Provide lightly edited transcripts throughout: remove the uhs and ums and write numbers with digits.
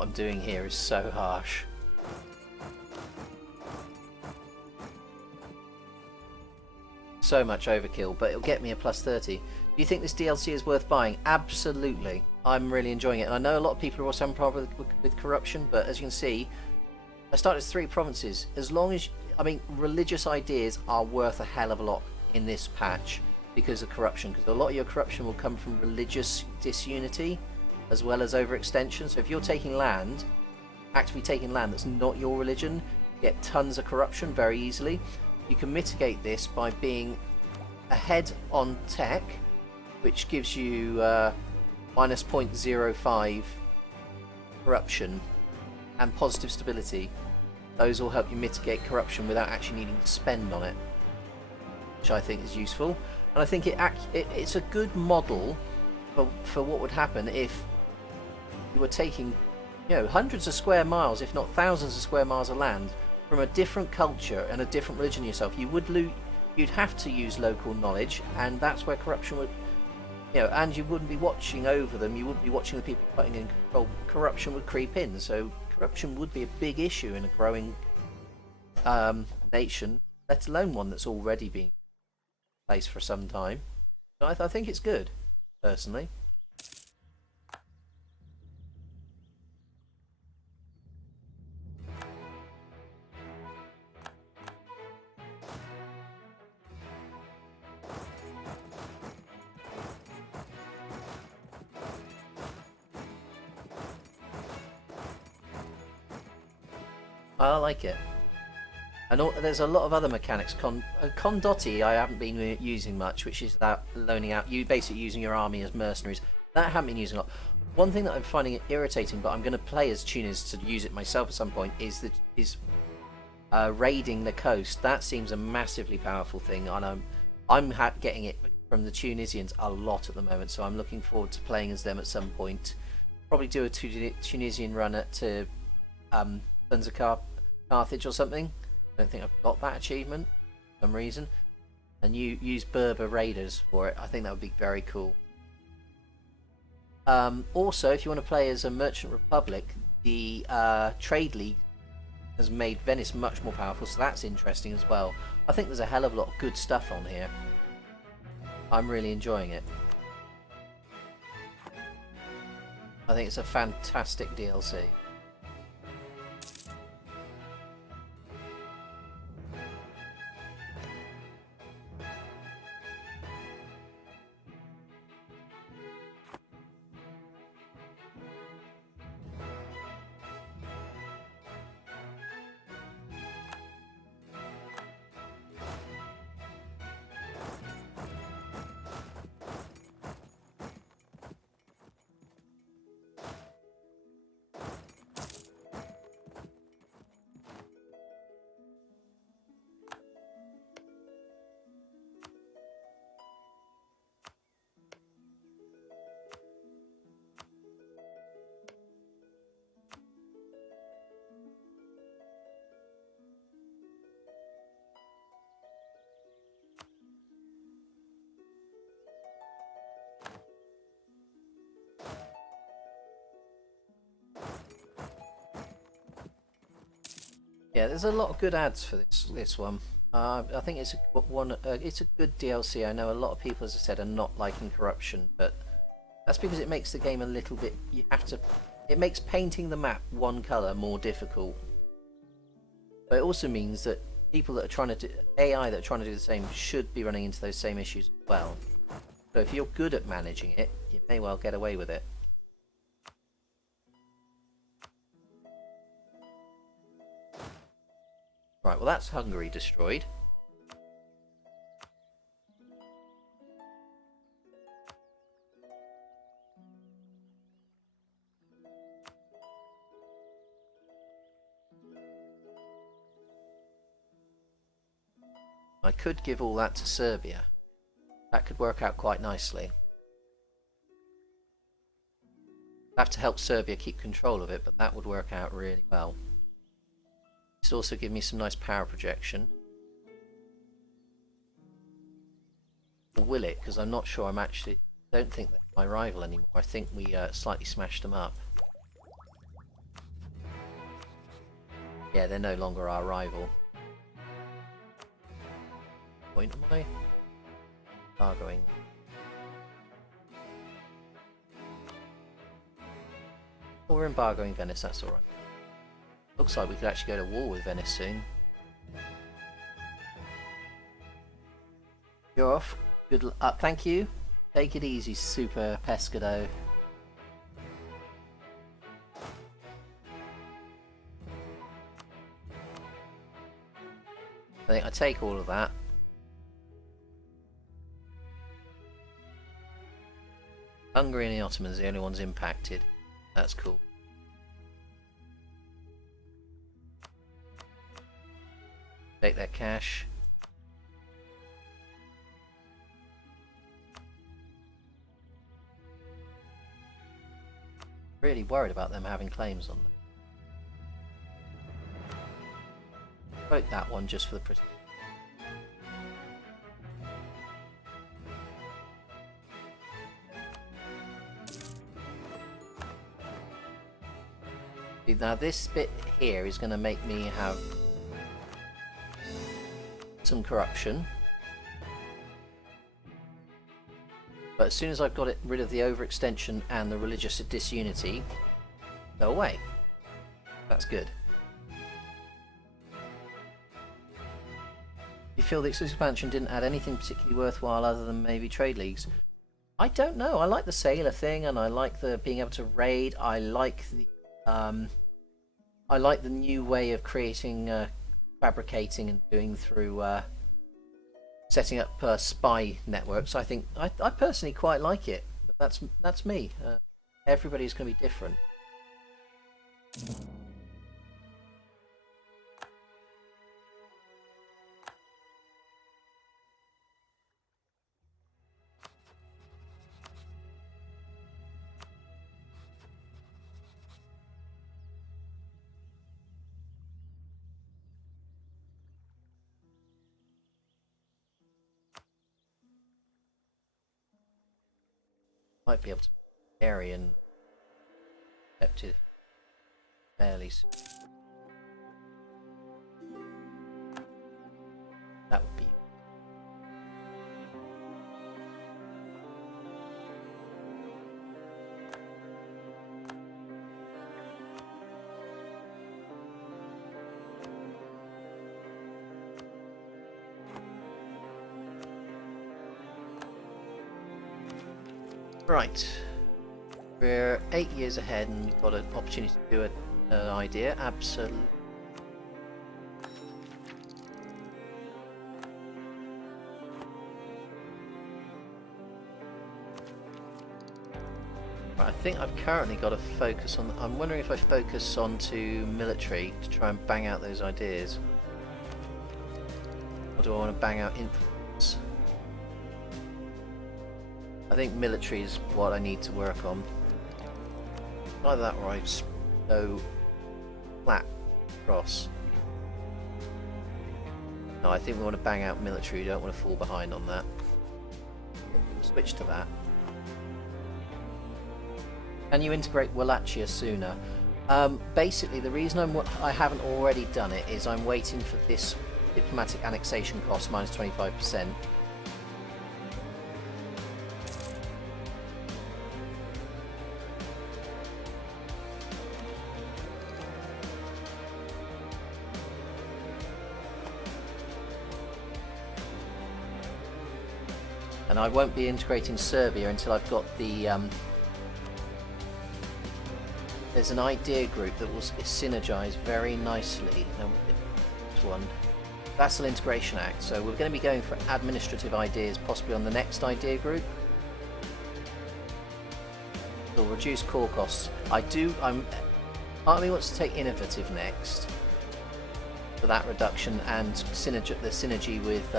what I'm doing here is so harsh. So much overkill, but it'll get me a plus 30. Do you think this DLC is worth buying? Absolutely. I'm really enjoying it. And I know a lot of people are also having problems with corruption, but as you can see, I started as 3 provinces. As long as, I mean, religious ideas are worth a hell of a lot in this patch because of corruption, because a lot of your corruption will come from religious disunity as well as overextension. So if you're taking land, actively taking land that's not your religion, you get tons of corruption very easily. You can mitigate this by being ahead on tech, which gives you minus 0.05 corruption and positive stability. Those will help you mitigate corruption without actually needing to spend on it, which I think is useful. And I think it's a good model for what would happen if you were taking, you know, hundreds of square miles, if not thousands of square miles of land from a different culture and a different religion yourself. You'd have to use local knowledge, and that's where corruption would, you know, and you wouldn't be watching over them, you wouldn't be watching the people putting in control. Corruption would creep in, so corruption would be a big issue in a growing nation, let alone one that's already been in place for some time. So I think it's good, personally. I like it. And there's a lot of other mechanics. Condotti I haven't been using much, which is that loaning out, you basically using your army as mercenaries. That I haven't been using a lot. One thing that I'm finding it irritating, but I'm going to play as tuners to use it myself at some point, is raiding the coast. That seems a massively powerful thing, and I'm getting it from the Tunisians a lot at the moment, so I'm looking forward to playing as them at some point. Probably do a Tunisian run to Sons of Carthage or something. I don't think I've got that achievement for some reason. And you use Berber raiders for it. I think that would be very cool. Also, if you want to play as a Merchant Republic, the Trade League has made Venice much more powerful, so that's interesting as well. I think there's a hell of a lot of good stuff on here. I'm really enjoying it. I think it's a fantastic DLC. Yeah, there's a lot of good ads for this one. I think it's a good DLC. I know a lot of people, as I said, are not liking corruption, but that's because it makes the game a little bit. It makes painting the map one color more difficult. But it also means that people that are trying to do AI that are trying to do the same should be running into those same issues as well. So if you're good at managing it, you may well get away with it. Right, well that's Hungary destroyed. I could give all that to Serbia. That could work out quite nicely. I have to help Serbia keep control of it, but that would work out really well. It's also give me some nice power projection. Or will it? Because I'm not sure. Don't think they're my rival anymore. I think we slightly smashed them up. Yeah, they're no longer our rival. Point am I? Embargoing. Oh, we're embargoing Venice, that's alright. Looks like we could actually go to war with Venice soon. You're off. Good luck. Thank you. Take it easy, Super Pescado. I think I take all of that. Hungary and the Ottomans are the only ones impacted. That's cool. Take their cash. Really worried about them having claims on them. Vote that one just for the pretty. Now this bit here is going to make me have some corruption. But as soon as I've got rid of the overextension and the religious disunity, go away. That's good. You feel this expansion didn't add anything particularly worthwhile other than maybe trade leagues? I don't know. I like the sailor thing, and I like the being able to raid. I like the new way of creating, fabricating, and doing through setting up spy networks. I think I personally quite like it. But that's me. Everybody's going to be different. Might be able to Aryan accepted fairly soon. That would be right. We're 8 years ahead and we've got an opportunity to do an idea. Absolutely. Right, I think I've currently got to focus on... I'm wondering if I focus onto military to try and bang out those ideas. Or do I want to bang out influence? I think military is what I need to work on. Either that or I go flat across. No, I think we want to bang out military. We don't want to fall behind on that. Switch to that. Can you integrate Wallachia sooner? Basically, the reason I haven't already done it is I'm waiting for this diplomatic annexation cost minus 25%. And I won't be integrating Serbia until I've got the... there's an idea group that will synergize very nicely. This one. Vassal Integration Act. So we're going to be going for administrative ideas possibly on the next idea group. It'll reduce core costs. Part of me wants to take innovative next for that reduction and the synergy with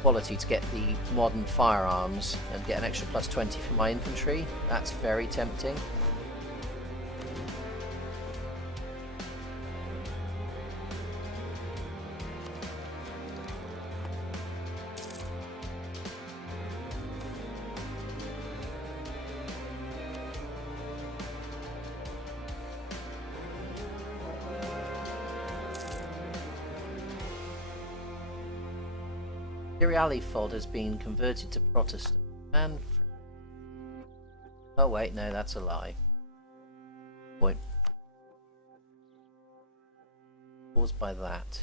quality to get the modern firearms and get an extra plus 20 for my infantry. That's very tempting. Imperiali Fod has been converted to Protestant. And oh wait, no, that's a lie. Point. Caused by that.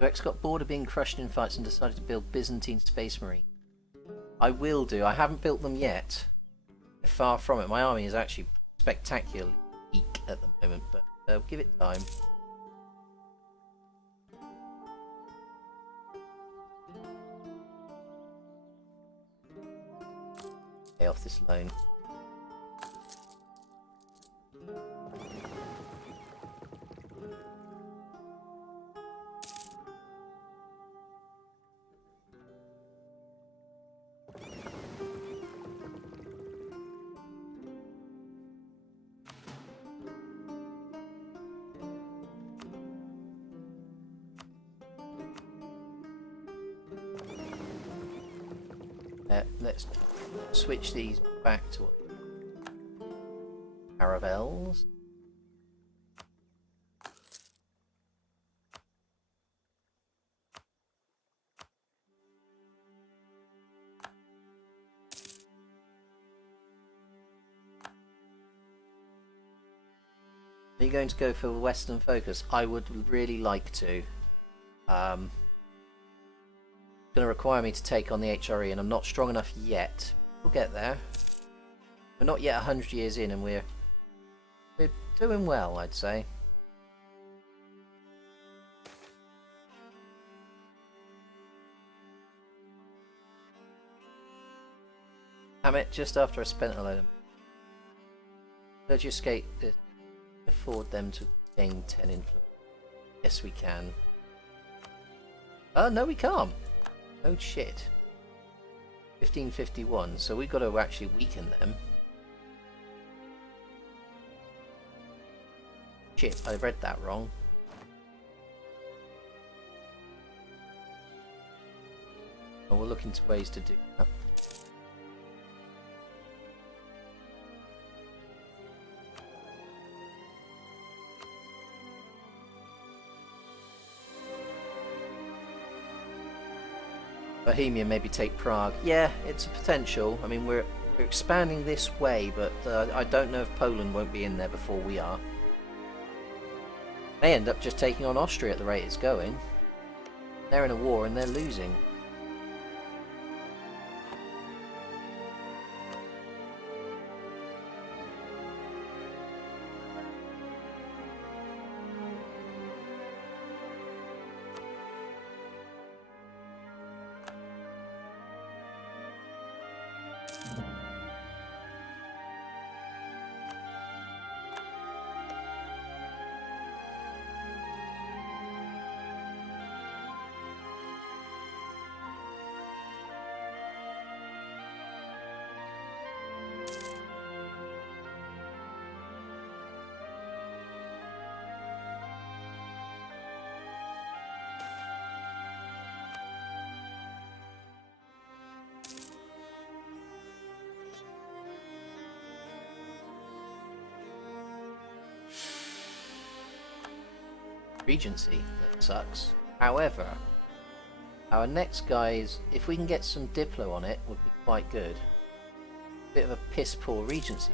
Rex got bored of being crushed in fights and decided to build Byzantine Space Marine. I will do. I haven't built them yet. Far from it. My army is actually spectacularly weak at the moment, but give it time. Pay off this loan. Let's switch these back to caravels. Are you going to go for Western focus? I would really like to. Going to require me to take on the HRE, and I'm not strong enough yet. We'll get there. We're not yet 100 years in, and we're doing well, I'd say. Damn it! Just after I spent a load of Urge escape afford them to gain 10 influence. Yes, we can. No, we can't. Oh shit. 1551, so we've got to actually weaken them. Shit, I read that wrong. Oh, we'll look into ways to do that. Bohemia, maybe take Prague. Yeah, it's a potential. I mean, we're expanding this way, but I don't know if Poland won't be in there before we are. They end up just taking on Austria at the rate it's going. They're in a war and they're losing. Regency, that sucks. However, our next guys, if we can get some Diplo on it, would be quite good. Bit of a piss poor Regency